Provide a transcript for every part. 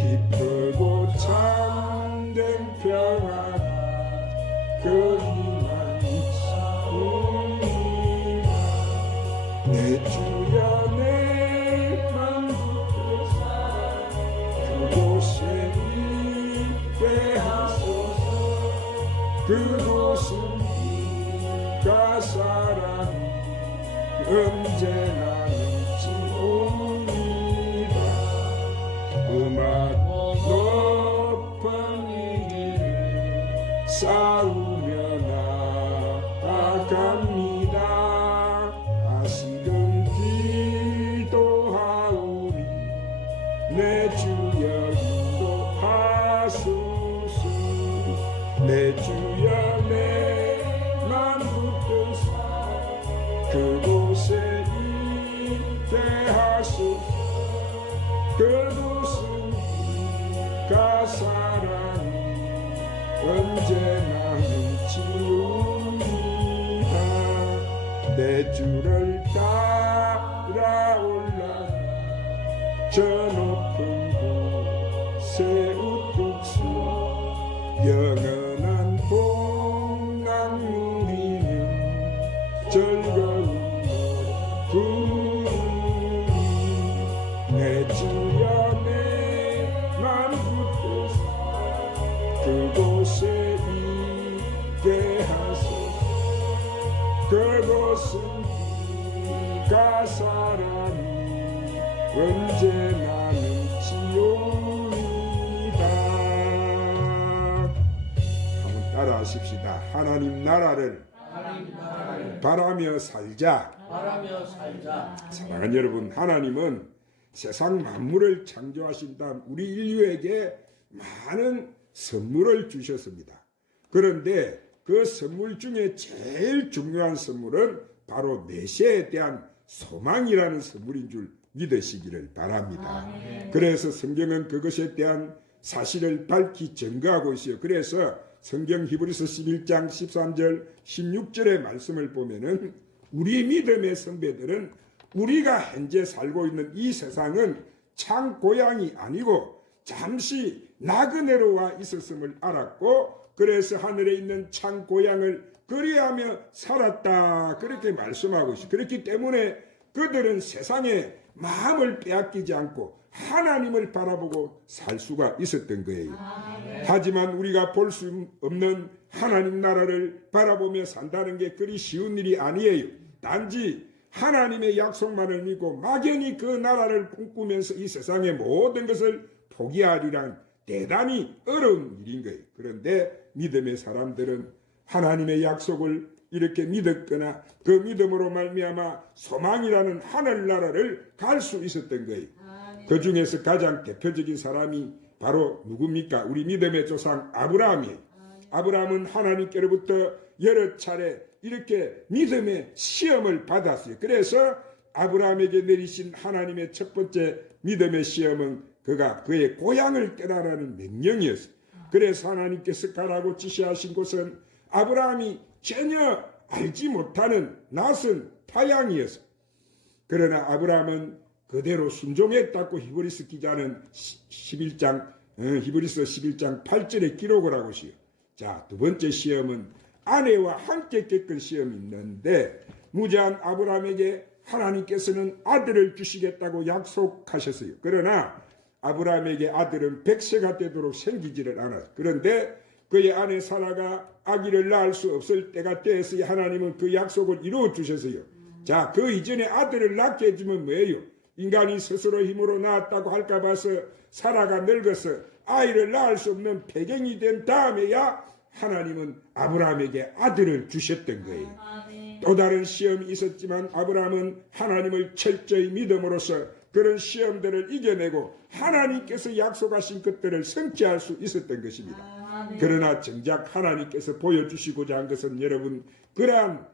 기쁘고 참된 평화가 거기만 있으리라. 내 주여 내 맘부터 그곳에 있게 하소서. 그곳은 빛과 사랑이 언제나 넘치옵니다. 음악 높은 이 길을 싸우며 나아갑니다. 다시금 기도하오니 내 주여 인도하소서. 내 주여 내 맘 붙드사 그곳에 있게 하소서. 그곳은 빛과 사랑이 언제나 넘치옵니다. 내 주를 따라 올라가 저 높은 곳에 우뚝 서 영원한 복락 누리며 즐거운 노래 부르리. 내 주여 내 맘 붙드사 그곳에 있게 하소서. 그곳은 빛과 사랑이 언제나 넘치옵니다. 한번 따라 하십시다. 하나님 나라를 바라며 살자. 사랑하는 여러분, 하나님은 세상 만물을 창조하신 다음 우리 인류에게 많은 선물을 주셨습니다. 그런데 그 선물 중에 제일 중요한 선물은 바로 메시아에 대한 소망이라는 선물인 줄 믿으시기를 바랍니다. 그래서 성경은 그것에 대한 사실을 밝히 증거하고 있어요. 그래서 성경 히브리서 11장 13절 16절의 말씀을 보면은 우리 믿음의 선배들은 우리가 현재 살고 있는 이 세상은 참 고향이 아니고 잠시 나그네로 와 있었음을 알았고 그래서 하늘에 있는 참 고향을 그리하며 살았다. 그렇게 말씀하고 있어요. 그렇기 때문에 그들은 세상에 마음을 빼앗기지 않고 하나님을 바라보고 살 수가 있었던 거예요. 하지만 우리가 볼 수 없는 하나님 나라를 바라보며 산다는 게 그리 쉬운 일이 아니에요. 단지 하나님의 약속만을 믿고 막연히 그 나라를 꿈꾸면서 이 세상의 모든 것을 포기하리란 대단히 어려운 일인 거예요. 그런데 믿음의 사람들은 하나님의 약속을 이렇게 믿었거나 그 믿음으로 말미암아 소망이라는 하늘나라를 갈 수 있었던 거예요. 그 중에서 가장 대표적인 사람이 바로 누굽니까? 우리 믿음의 조상 아브라함이에요. 아브라함은 하나님께로부터 여러 차례 이렇게 믿음의 시험을 받았어요. 그래서 아브라함에게 내리신 하나님의 첫 번째 믿음의 시험은 그가 그의 고향을 떠나라는 명령이었어요. 그래서 하나님께서 가라고 지시하신 곳은 아브라함이 전혀 알지 못하는 낯선 타향이었어요. 그러나 아브라함은 그대로 순종했다고 히브리서 기자는 11장 히브리서 11장 8절에 기록을 하고 있어요. 자, 두 번째 시험은 아내와 함께 겪은 시험이 있는데 무지한 아브라함에게 하나님께서는 아들을 주시겠다고 약속하셨어요. 그러나 아브라함에게 아들은 100세가 되도록 생기지를 않았어요. 그런데 그의 아내 사라가 아기를 낳을 수 없을 때가 되었으니 하나님은 그 약속을 이루어 주셨어요. 자, 그 이전에 아들을 낳게 해주면 뭐예요? 인간이 스스로 힘으로 낳았다고 할까 봐서 사라가 늙어서 아이를 낳을 수 없는 폐경이 된 다음에야 하나님은 아브라함에게 아들을 주셨던 거예요. 또 다른 시험이 있었지만 아브라함은 하나님을 철저히 믿음으로써 그런 시험들을 이겨내고 하나님께서 약속하신 것들을 성취할 수 있었던 것입니다. 그러나 정작 하나님께서 보여주시고자 한 것은 여러분 그러한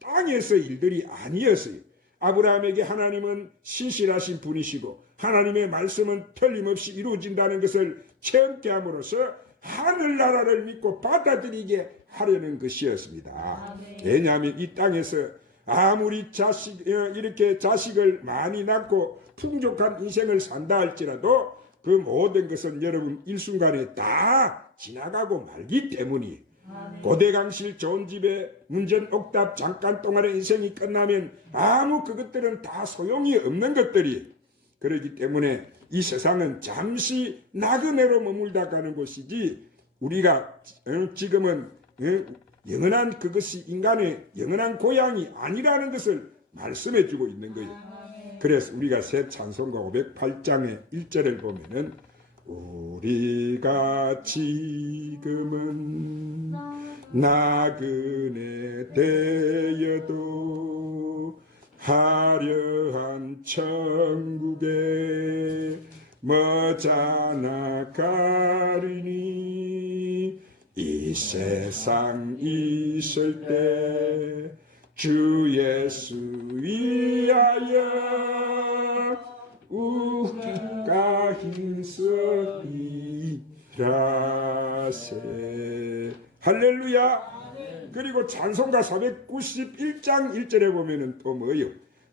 땅에서 일들이 아니었어요. 아브라함에게 하나님은 신실하신 분이시고 하나님의 말씀은 틀림없이 이루어진다는 것을 체험케 함으로써 하늘나라를 믿고 받아들이게 하려는 것이었습니다. 왜냐하면 이 땅에서 아무리 이렇게 자식을 많이 낳고 풍족한 인생을 산다 할지라도 그 모든 것은 여러분 일순간에 다 지나가고 말기 때문이 고대강실 좋은 집에 문전옥답 잠깐 동안의 인생이 끝나면 아무 그것들은 다 소용이 없는 것들이 그렇기 때문에 이 세상은 잠시 나그네로 머물다 가는 곳이지 우리가 지금은 영원한 그것이 인간의 영원한 고향이 아니라는 것을 말씀해 주고 있는 거예요. 그래서 우리가 새 찬송가 508장의 1절을 보면은 우리가 지금은 나그네 되어도 화려한 천국에 머자나 가리니 이 세상 있을 때 주 예수 위하여 우리가 힘쓰리라세. 할렐루야. 그리고 찬송가 491장 1절에 보면은 또 뭐요?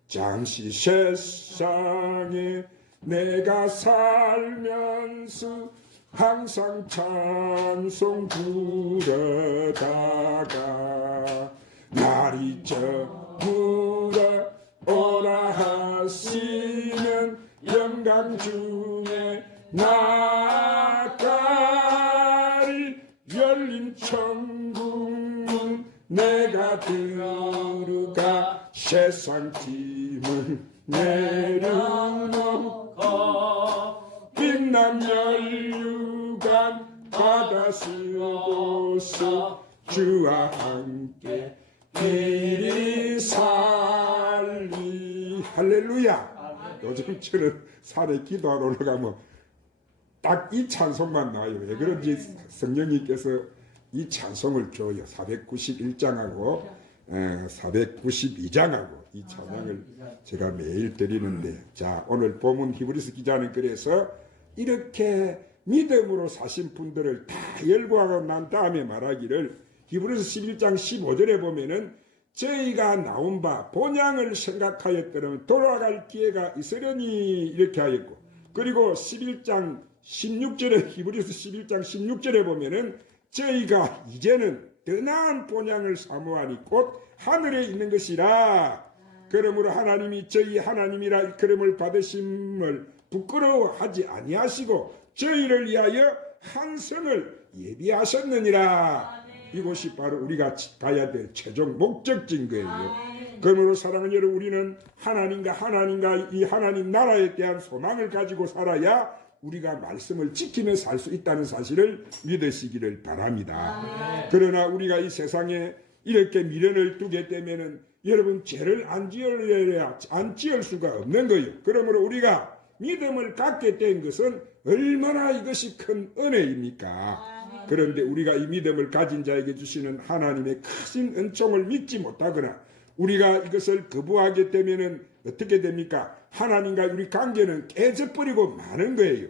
잠시 세상에 내가 살면서 항상 찬송 부르다가 날이 저물어 오라 하시는 영광 중에 나가리 열린 천국문 내가 들어가 세상 짐을 내려놓고 빛난 혈류관 받아 쓰고서 주와 함께 길이 살리. 할렐루야. 요즘 저는 산에 기도하러 올라가면 딱 이 찬송만 나와요. 왜 그런지 성령님께서 이 찬송을 줘요. 491장하고 492장하고 이 찬양을 제가 매일 드리는데, 자, 오늘 본문 히브리서 기자는 그래서 이렇게 믿음으로 사신 분들을 다 열거하고 난 다음에 말하기를 히브리서 11장 15절에 보면은 저희가 나온 바 본향을 생각하였더라면 돌아갈 기회가 있으려니 이렇게 하였고, 그리고 11장 16절에 히브리서 11장 16절에 보면은 저희가 이제는 더 나은 본향을 사모하니 곧 하늘에 있는 것이라. 그러므로 하나님이 저희 하나님이라 일컬음을 받으심을 부끄러워하지 아니하시고 저희를 위하여 한 성을 예비하셨느니라. 이곳이 바로 우리가 가야 될 최종 목적지인 거예요. 그러므로 사랑하는 여러분, 우리는 하나님과 이 하나님 나라에 대한 소망을 가지고 살아야 우리가 말씀을 지키며 살 수 있다는 사실을 믿으시기를 바랍니다. 그러나 우리가 이 세상에 이렇게 미련을 두게 되면은 여러분 죄를 안 지을 수가 없는 거예요. 그러므로 우리가 믿음을 갖게 된 것은 얼마나 이것이 큰 은혜입니까? 그런데 우리가 이 믿음을 가진 자에게 주시는 하나님의 크신 은총을 믿지 못하거나 우리가 이것을 거부하게 되면은 어떻게 됩니까? 하나님과 우리 관계는 깨져버리고 마는 거예요.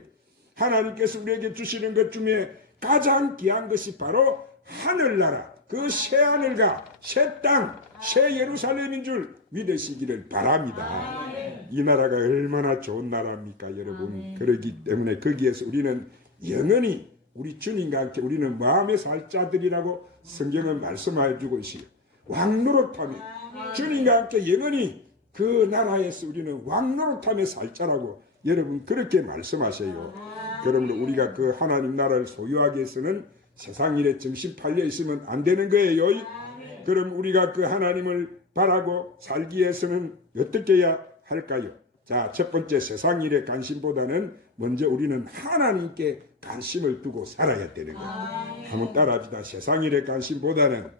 하나님께서 우리에게 주시는 것 중에 가장 귀한 것이 바로 하늘나라, 그 새하늘과 새 땅, 새 예루살렘인 줄 믿으시기를 바랍니다. 이 나라가 얼마나 좋은 나라입니까, 여러분? 그렇기 때문에 거기에서 우리는 영원히 우리 주님과 함께 우리는 마음의 살 자들이라고 성경은 말씀해 주고 있어요. 왕노릇하며 주님과 함께 영원히 그 나라에서 우리는 왕노릇하며 살 자라고 여러분 그렇게 말씀하세요. 그러므로 우리가 그 하나님 나라를 소유하기 위해서는 세상 일에 정신 팔려 있으면 안 되는 거예요. 그럼 우리가 그 하나님을 바라고 살기 위해서는 어떻게 해야 할까요? 자, 첫 번째, 세상 일에 관심보다는 먼저 우리는 하나님께 관심을 두고 살아야 되는 거예요. 한번 따라합시다. 세상 일에 관심보다는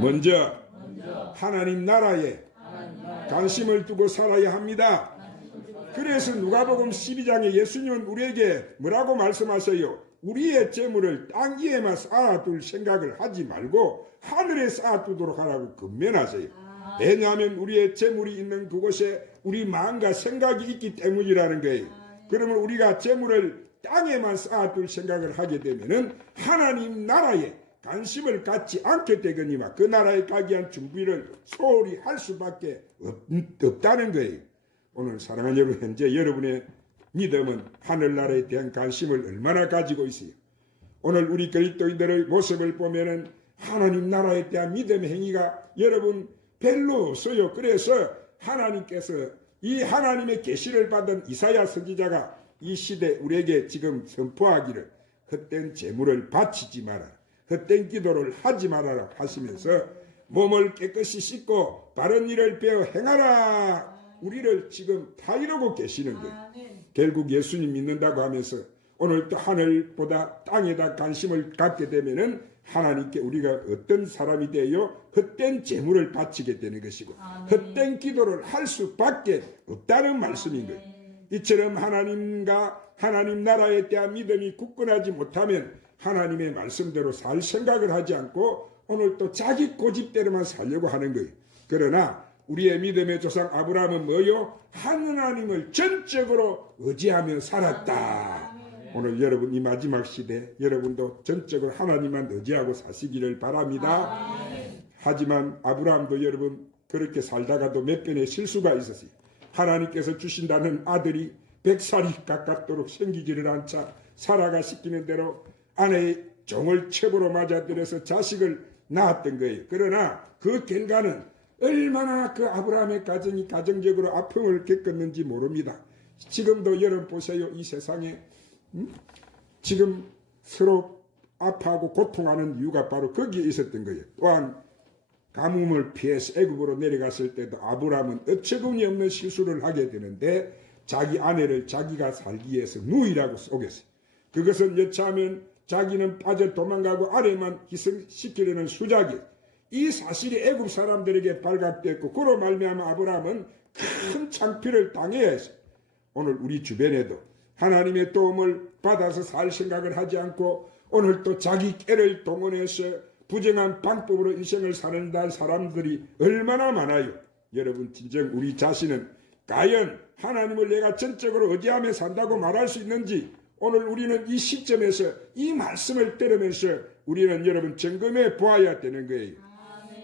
먼저 하나님 나라에 관심을 두고 살아야 합니다. 그래서 누가복음 12장에 예수님은 우리에게 뭐라고 말씀하세요? 우리의 재물을 땅 위에만 쌓아둘 생각을 하지 말고 하늘에 쌓아두도록 하라고 권면하세요. 왜냐하면 우리의 재물이 있는 그곳에 우리 마음과 생각이 있기 때문이라는 거예요. 그러면 우리가 재물을 땅에만 쌓아둘 생각을 하게 되면은 하나님 나라에 관심을 갖지 않게 되거니와 그 나라에 가기 위한 준비를 소홀히 할 수밖에 없다는 거예요. 오늘 사랑하는 여러분, 현재 여러분의 믿음은 하늘나라에 대한 관심을 얼마나 가지고 있어요. 오늘 우리 그리스도인들의 모습을 보면은 하나님 나라에 대한 믿음의 행위가 여러분 별로 없어요. 그래서 하나님께서 이 하나님의 계시를 받은 이사야 선지자가 이 시대 우리에게 지금 선포하기를 헛된 재물을 바치지 마라, 헛된 기도를 하지 말아라 하시면서 몸을 깨끗이 씻고 바른 일을 배워 행하라, 우리를 지금 다 이러고 계시는 거예요. 결국 예수님 믿는다고 하면서 오늘 또 하늘보다 땅에다 관심을 갖게 되면은 하나님께 우리가 어떤 사람이 되어 헛된 재물을 바치게 되는 것이고 헛된 기도를 할 수밖에 없다는 말씀인 거예요. 이처럼 하나님과 하나님 나라에 대한 믿음이 굳건하지 못하면 하나님의 말씀대로 살 생각을 하지 않고 오늘 또 자기 고집대로만 살려고 하는 거예요. 그러나 우리의 믿음의 조상 아브라함은 뭐요? 하나님을 전적으로 의지하며 살았다. 오늘 여러분 이 마지막 시대 여러분도 전적으로 하나님만 의지하고 사시기를 바랍니다. 하지만 아브라함도 여러분 그렇게 살다가도 몇 번의 실수가 있었어요. 하나님께서 주신다는 아들이 100살이 가깝도록 생기지를 않자 사라가 시키는 대로 아내의 종을 첩으로 맞아들여서 자식을 낳았던 거예요. 그러나 그 결과는 얼마나 그 아브라함의 가정이 가정적으로 아픔을 겪었는지 모릅니다. 지금도 여러분 보세요. 이 세상에 지금 서로 아파하고 고통하는 이유가 바로 거기에 있었던 거예요. 또한 가뭄을 피해서 애굽으로 내려갔을 때도 아브라함은 어처구니 없는 실수를 하게 되는데 자기 아내를 자기가 살기 위해서 누이라고 속였어요. 그것은 여차하면 자기는 빠져 도망가고 아내만 희생시키려는 수작이에요. 이 사실이 애굽 사람들에게 발각됐고 그로 말미암아 아브라함은 큰 창피를 당해야 했어요. 오늘 우리 주변에도 하나님의 도움을 받아서 살 생각을 하지 않고 오늘 또 자기 깨를 동원해서 부정한 방법으로 인생을 사는 사람들이 얼마나 많아요. 여러분 진정 우리 자신은 과연 하나님을 내가 전적으로 의지하며 산다고 말할 수 있는지 오늘 우리는 이 시점에서 이 말씀을 들으면서 우리는 여러분 점검해 보아야 되는 거예요.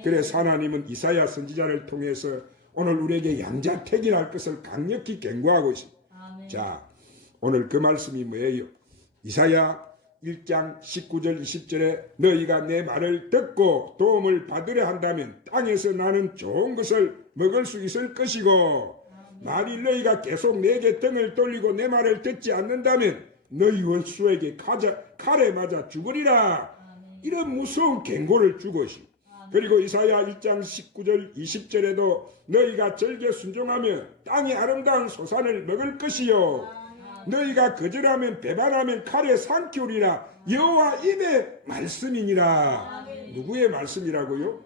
그래서 하나님은 이사야 선지자를 통해서 오늘 우리에게 양자택일할 것을 강력히 경고하고 있습니다. 자, 오늘 그 말씀이 뭐예요? 이사야 1장 19절 20절에 너희가 내 말을 듣고 도움을 받으려 한다면 땅에서 나는 좋은 것을 먹을 수 있을 것이고 만일 너희가 계속 내게 등을 돌리고 내 말을 듣지 않는다면 너희 원수에게 칼에 맞아 죽으리라. 이런 무서운 경고를 주고 있습니다. 그리고 이사야 1장 19절 20절에도 너희가 절개 순종하며 땅의 아름다운 소산을 먹을 것이요 너희가 거절하면 배반하면 칼에 삼키우리라. 여호와 입의 말씀이니라. 누구의 말씀이라고요?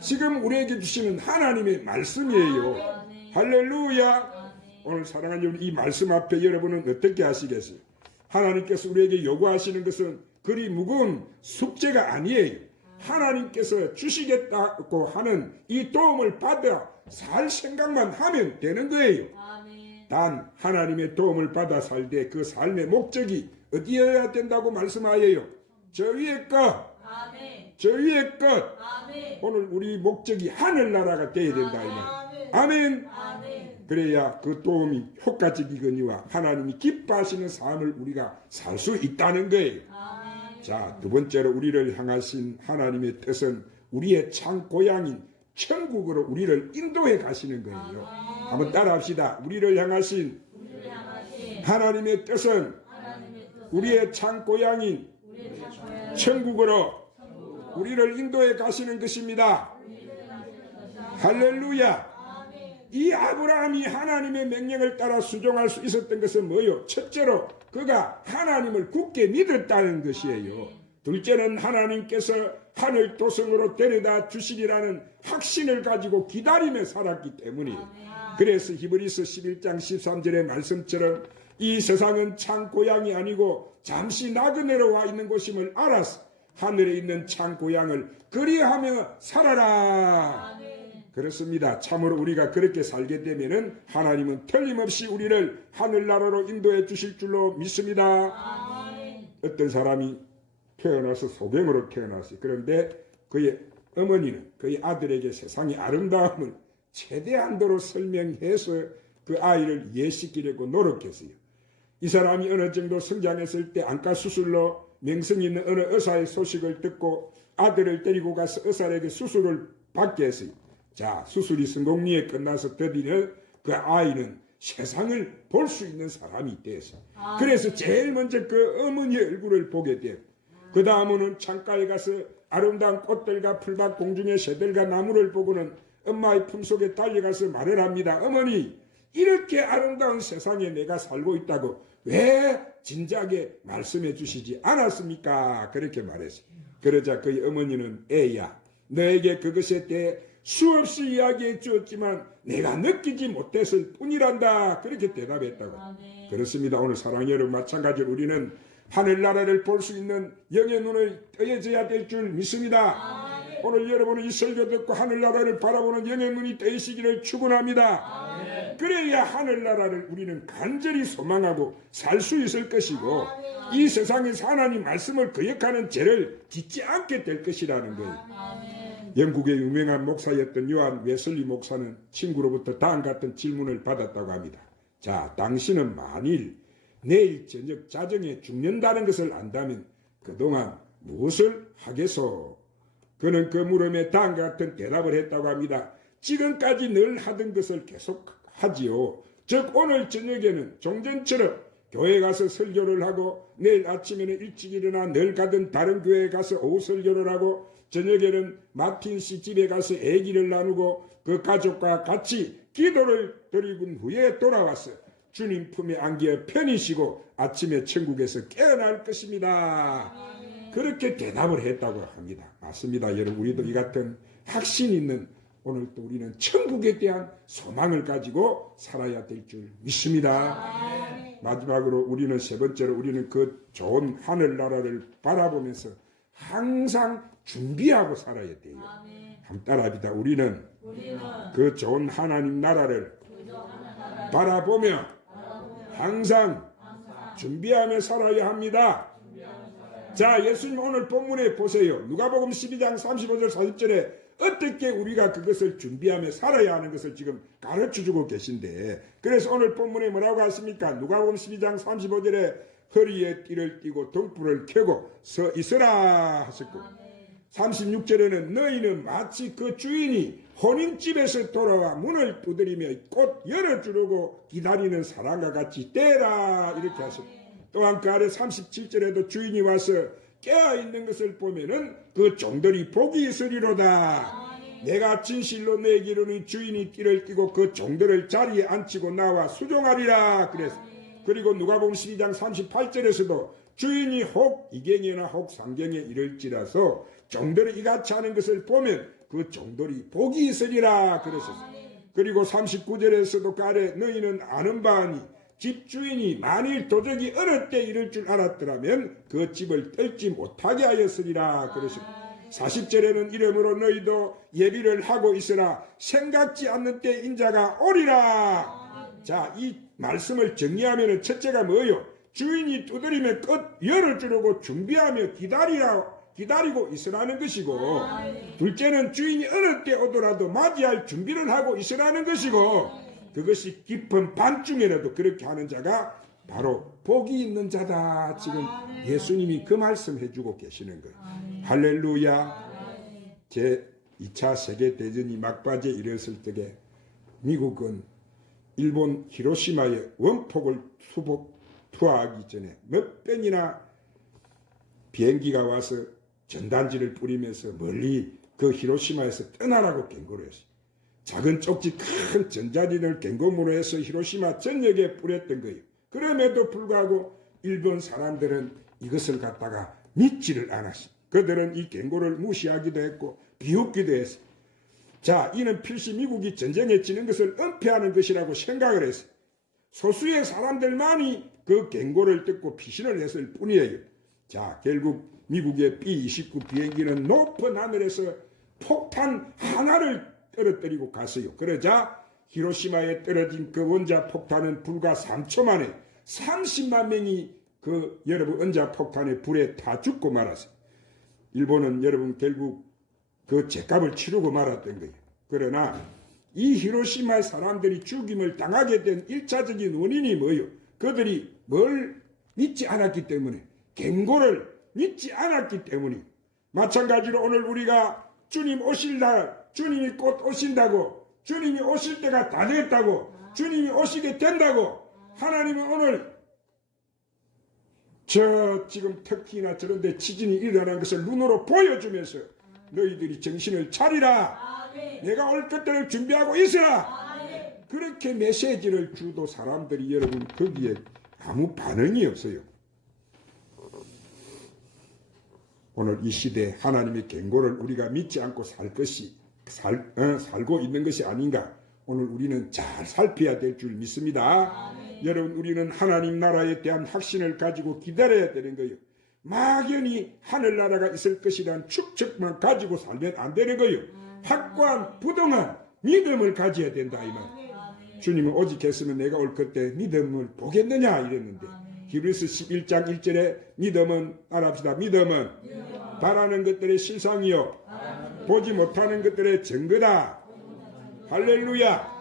지금 우리에게 주시는 하나님의 말씀이에요. 할렐루야. 오늘 사랑하는 여러분, 이 말씀 앞에 여러분은 어떻게 하시겠어요? 하나님께서 우리에게 요구하시는 것은 그리 무거운 숙제가 아니에요. 하나님께서 주시겠다고 하는 이 도움을 받아 살 생각만 하면 되는 거예요. 단 하나님의 도움을 받아 살 때 그 삶의 목적이 어디여야 된다고 말씀하여요? 저 위의 것, 저 위의 것. 오늘 우리 목적이 하늘나라가 되어야 된다. 아멘. 그래야 그 도움이 효과적이거니와 하나님이 기뻐하시는 삶을 우리가 살 수 있다는 거예요. 자, 두 번째로 우리를 향하신 하나님의 뜻은 우리의 참 고향인 천국으로 우리를 인도해 가시는 거예요. 한번 따라합시다. 우리를 향하신 하나님의 뜻은 우리의 참 고향인 천국으로 우리를 인도해 가시는 것입니다. 할렐루야. 이 아브라함이 하나님의 명령을 따라 순종할 수 있었던 것은 뭐요? 첫째로 그가 하나님을 굳게 믿었다는 것이에요. 둘째는 하나님께서 하늘 도성으로 데려다 주시리라는 확신을 가지고 기다리며 살았기 때문이에요. 그래서 히브리서 11장 13절의 말씀처럼 이 세상은 참 고향이 아니고 잠시 나그네로 와 있는 곳임을 알아서 하늘에 있는 참 고향을 그리하며 살아라. 그렇습니다. 참으로 우리가 그렇게 살게 되면은 하나님은 틀림없이 우리를 하늘나라로 인도해 주실 줄로 믿습니다. 어떤 사람이 태어나서 소경으로 태어났어요. 그런데 그의 어머니는 그의 아들에게 세상의 아름다움을 최대한도로 설명해서 그 아이를 이해시키려고 노력했어요. 이 사람이 어느 정도 성장했을 때 안과 수술로 명성 있는 어느 의사의 소식을 듣고 아들을 데리고 가서 의사에게 수술을 받게 했어요. 자, 수술이 성공리에 끝나서 드디어 그 아이는 세상을 볼 수 있는 사람이 됐어요. 그래서 제일 먼저 그 어머니의 얼굴을 보게 돼요. 그 다음은 창가에 가서 아름다운 꽃들과 풀밭 공중의 새들과 나무를 보고는 엄마의 품속에 달려가서 말을 합니다. 어머니, 이렇게 아름다운 세상에 내가 살고 있다고 왜 진작에 말씀해 주시지 않았습니까? 그렇게 말했어요. 그러자 그의 어머니는 애야, 너에게 그것에 대해 수없이 이야기해 주었지만 내가 느끼지 못했을 뿐이란다. 그렇게 대답했다고. 그렇습니다. 오늘 사랑하는 여러분, 마찬가지로 우리는 하늘나라를 볼 수 있는 영의 눈을 떠야져야 될 줄 믿습니다. 오늘 여러분은 이 설교 듣고 하늘나라를 바라보는 영의 눈이 떠이시기를 축원합니다. 그래야 하늘나라를 우리는 간절히 소망하고 살 수 있을 것이고 이 세상에서 하나님 말씀을 거역하는 죄를 짓지 않게 될 것이라는 거예요. 영국의 유명한 목사였던 요한 웨슬리 목사는 친구로부터 다음 같은 질문을 받았다고 합니다. 자, 당신은 만일 내일 저녁 자정에 죽는다는 것을 안다면 그동안 무엇을 하겠소? 그는 그 물음에 다음과 같은 대답을 했다고 합니다. 지금까지 늘 하던 것을 계속 하지요. 즉 오늘 저녁에는 종전처럼 교회 가서 설교를 하고 내일 아침에는 일찍 일어나 늘 가던 다른 교회에 가서 오후 설교를 하고 저녁에는 마틴 씨 집에 가서 애기를 나누고 그 가족과 같이 기도를 드리고 후에 돌아와서 주님 품에 안겨 편히 쉬고 아침에 천국에서 깨어날 것입니다. 그렇게 대답을 했다고 합니다. 맞습니다. 여러분, 우리도 이 같은 확신 있는 오늘 또 우리는 천국에 대한 소망을 가지고 살아야 될 줄 믿습니다. 마지막으로 우리는 세 번째로 우리는 그 좋은 하늘나라를 바라보면서 항상 준비하고 살아야 돼요. 한번 따라합니다. 우리는 그 좋은 하나님 나라를 바라보며 항상 준비하며 살아야 합니다. 자, 예수님 오늘 본문에 보세요. 누가복음 12장 35절 40절에 어떻게 우리가 그것을 준비하며 살아야 하는 것을 지금 가르쳐주고 계신데, 그래서 오늘 본문에 뭐라고 하십니까? 누가복음 12장 35절에 허리에 띠를 띠고 등불을 켜고 서 있으라 하셨고, 36절에는 너희는 마치 그 주인이 혼인집에서 돌아와 문을 두드리며 곧 열어주려고 기다리는 사람과 같이 떼라 이렇게 하셨고, 또한 그 아래 37절에도 주인이 와서 깨어있는 것을 보면은 그 종들이 복이 있으리로다. 내가 진실로 내게 이르노니 주인이 띠를 띠고 그 종들을 자리에 앉히고 나와 수종하리라 그래서. 그리고 누가복음 12장 38절에서도 주인이 혹 이경이나 혹 상경에 이를지라서 종들이 이같이 하는 것을 보면 그 종들이 복이 있으리라 그러셨어요. 그리고 39절에서도 그 아래 너희는 아는 바니 집주인이 만일 도적이 어느 때 이럴 줄 알았더라면 그 집을 뜰지 못하게 하였으리라 그러셨고, 40절에는 이러므로 너희도 예비를 하고 있으라 생각지 않는 때 인자가 오리라. 자, 이 말씀을 정리하면 첫째가 뭐예요? 주인이 두드리면 끝 열어주려고 준비하며 기다리고 있으라는 것이고, 둘째는 주인이 어느 때 오더라도 맞이할 준비를 하고 있으라는 것이고, 그것이 깊은 밤중에라도 그렇게 하는 자가 바로 복이 있는 자다. 지금 예수님이 그 말씀 해주고 계시는 거예요. 할렐루야. 제 2차 세계대전이 막바지에 이르렀을 때에 미국은 일본 히로시마에 원폭을 투하하기 전에 몇 번이나 비행기가 와서 전단지를 뿌리면서 멀리 그 히로시마에서 떠나라고 경고를 했어요. 작은 쪽지 큰 전자진을 경고문으로 해서 히로시마 전역에 뿌렸던 거예요. 그럼에도 불구하고 일본 사람들은 이것을 갖다가 믿지를 않았어요. 그들은 이 경고를 무시하기도 했고 비웃기도 했어요. 자, 이는 필시 미국이 전쟁에 지는 것을 은폐하는 것이라고 생각을 했어요. 소수의 사람들만이 그 경고를 듣고 피신을 했을 뿐이에요. 자, 결국 미국의 B-29 비행기는 높은 하늘에서 폭탄 하나를 떨어뜨리고 갔어요. 그러자 히로시마에 떨어진 그 원자 폭탄은 불과 3초 만에 30만 명이 그 여러분 원자 폭탄의 불에 다 죽고 말았어요. 일본은 여러분 결국 그 죄값을 치르고 말았던 거예요. 그러나 이 히로시마 사람들이 죽임을 당하게 된 1차적인 원인이 뭐예요? 그들이 뭘 믿지 않았기 때문에, 경고를 믿지 않았기 때문에. 마찬가지로 오늘 우리가 주님 오실 날, 주님이 곧 오신다고, 주님이 오실 때가 다 됐다고, 주님이 오시게 된다고 하나님은 오늘 지금 터키나 저런데 지진이 일어난 것을 눈으로 보여주면서 너희들이 정신을 차리라, 내가 올 것들을 준비하고 있으라, 그렇게 메시지를 주도 사람들이 여러분 거기에 아무 반응이 없어요. 오늘 이 시대에 하나님의 경고를 우리가 믿지 않고 살고 있는 것이 아닌가. 오늘 우리는 잘 살펴야 될 줄 믿습니다. 여러분, 우리는 하나님 나라에 대한 확신을 가지고 기다려야 되는 거예요. 막연히 하늘나라가 있을 것이란 축적만 가지고 살면 안 되는 거예요. 확고한 부동한 믿음을 가져야 된다 이 말. 주님은 오직 했으면 내가 올 그때 믿음을 보겠느냐 이랬는데, 히브리서 11장 1절에 믿음은 알합시다. 믿음은 바라는 것들의 실상이요 보지 못하는 것들의 증거다. 할렐루야.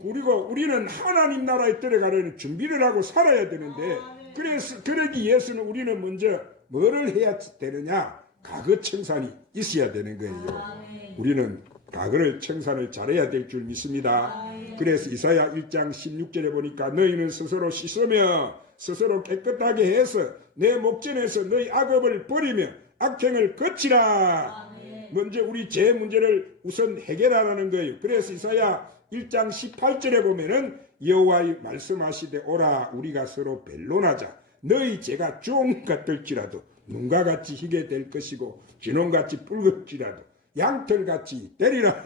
그리고 우리는 하나님 나라에 들어가려는 준비를 하고 살아야 되는데, 그래서 그러기 위해서는 우리는 먼저 뭐를 해야 되느냐? 과거 청산이 있어야 되는 거예요. 우리는 과거를 청산을 잘해야 될 줄 믿습니다. 그래서 이사야 1장 16절에 보니까 너희는 스스로 씻으며 스스로 깨끗하게 해서 내 목전에서 너희 악업을 버리며 악행을 거치라. 먼저 우리 죄 문제를 우선 해결하라는 거예요. 그래서 이사야 1장 18절에 보면은 여호와의 말씀하시되 오라 우리가 서로 변론하자. 너희 죄가 종 같을지라도 눈과 같이 희게 될 것이고 진홍같이 붉을지라도 양털같이 되리라.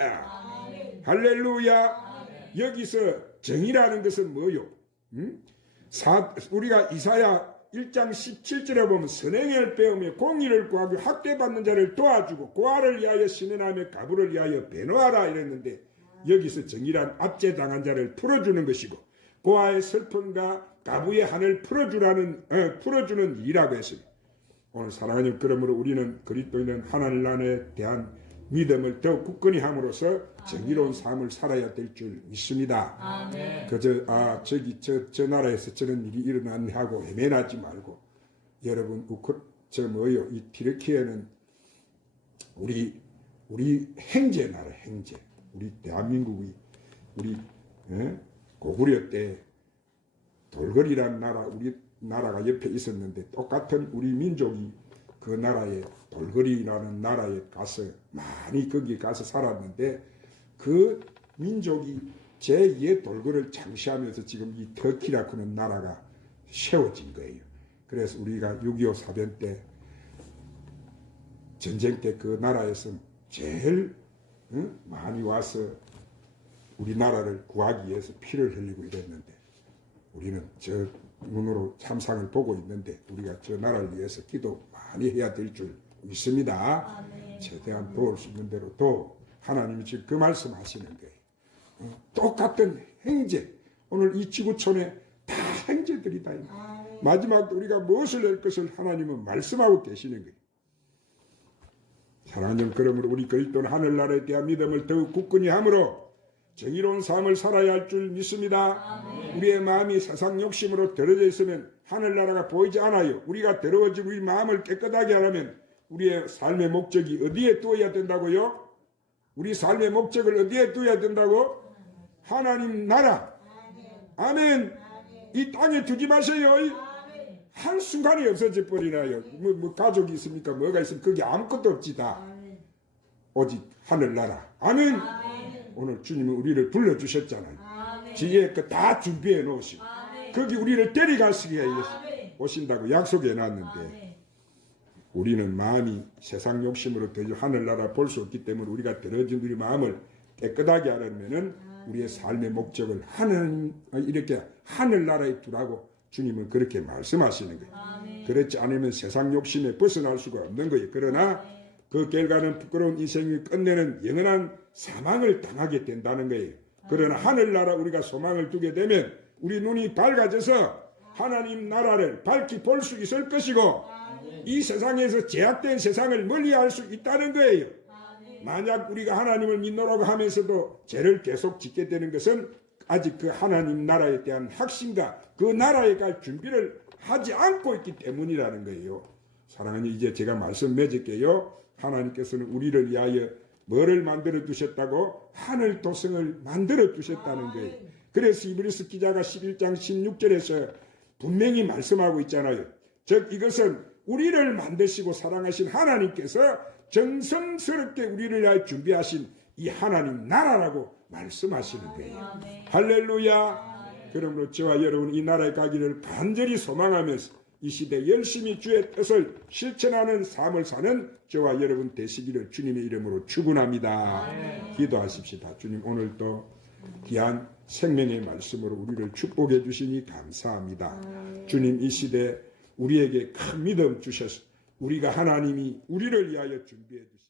할렐루야. 여기서 정의라는 것은 뭐요? 우리가 이사야 1장 17절에 보면 선행을 배우며 공의를 구하고 학대받는 자를 도와주고 고아를 위하여 신원하며 가부를 위하여 변호하라 이랬는데, 여기서 정의란 압제당한 자를 풀어주는 것이고 고아의 슬픔과 가부의 한을 풀어주는 일이라고 했습니다. 오늘 사랑하는, 그러므로 우리는 그리스도인은 하나님 나라에 대한 믿음을 더욱 굳건히 함으로써 정의로운 삶을 살아야 될 줄 믿습니다. 저 나라에서 저런 일이 일어났네 하고 헤매나지 말고, 여러분 이 튀르키예는 우리 행제 나라, 행제. 우리 대한민국이 우리 고구려 때 돌거리라는 나라, 우리 나라가 옆에 있었는데, 똑같은 우리 민족이 그 나라에 돌거리라는 나라에 가서 많이 거기 가서 살았는데, 그 민족이 제2의 돌거리를 창시하면서 지금 이 터키라고 하는 나라가 세워진 거예요. 그래서 우리가 6.25 사변 때, 전쟁 때 그 나라에서 제일 많이 와서 우리나라를 구하기 위해서 피를 흘리고 이랬는데, 우리는 저 눈으로 참상을 보고 있는데 우리가 저 나라를 위해서 기도 많이 해야 될 줄 믿습니다. 최대한 도울 수 있는 대로 하나님이 지금 그 말씀하시는 거예요. 똑같은 행제, 오늘 이 지구촌에 다 행제들이다. 마지막 우리가 무엇을 낼 것을 하나님은 말씀하고 계시는 거예요. 사랑하는, 그러므로 우리 그리스도는 하늘나라에 대한 믿음을 더욱 굳건히 함으로 정의로운 삶을 살아야 할 줄 믿습니다. 우리의 마음이 세상 욕심으로 더러져 있으면 하늘나라가 보이지 않아요. 우리가 더러워지고 우리 마음을 깨끗하게 하려면 우리의 삶의 목적이 어디에 두어야 된다고요? 우리 삶의 목적을 어디에 두어야 된다고? 하나님 나라. 아멘. 이 땅에 두지 마세요. 한순간에 없어져 버리나요? 뭐 가족이 있습니까? 뭐가 있습니까? 거기 아무것도 없지 다. 오직 하늘나라. 아멘. 오늘 주님은 우리를 불러주셨잖아요. 지혜의 것 다 준비해 놓으시고 거기 우리를 데려가시기 위해서 오신다고 약속해 놨는데, 우리는 마음이 세상 욕심으로 더 하늘나라 볼 수 없기 때문에 우리가 들어진 우리 마음을 깨끗하게 하려면은 우리의 삶의 목적을 이렇게 하늘나라에 두라고 주님은 그렇게 말씀하시는 거예요. 그렇지 않으면 세상 욕심에 벗어날 수가 없는 거예요. 그러나 그 결과는 부끄러운 인생이 끝내는 영원한 사망을 당하게 된다는 거예요. 그러나 하늘나라 우리가 소망을 두게 되면 우리 눈이 밝아져서 하나님 나라를 밝히 볼 수 있을 것이고, 이 세상에서 제약된 세상을 멀리할 수 있다는 거예요. 만약 우리가 하나님을 믿노라고 하면서도 죄를 계속 짓게 되는 것은 아직 그 하나님 나라에 대한 확신과 그 나라에 갈 준비를 하지 않고 있기 때문이라는 거예요. 사랑하는 이제 제가 말씀 맺을게요. 하나님께서는 우리를 위하여 뭐를 만들어 두셨다고? 하늘 도성을 만들어 두셨다는 거예요. 그래서 이브리스 기자가 11장 16절에서 분명히 말씀하고 있잖아요. 즉 이것은 우리를 만드시고 사랑하신 하나님께서 정성스럽게 우리를 위하여 준비하신 이 하나님 나라라고 말씀하시는 거예요. 할렐루야. 그러므로 저와 여러분 이 나라에 가기를 간절히 소망하면서 이 시대 열심히 주의 뜻을 실천하는 삶을 사는 저와 여러분 되시기를 주님의 이름으로 축원합니다. 기도하십시다. 주님 오늘도 귀한 생명의 말씀으로 우리를 축복해 주시니 감사합니다. 주님 이 시대 우리에게 큰 믿음 주셔서 우리가 하나님이 우리를 위하여 준비해 주신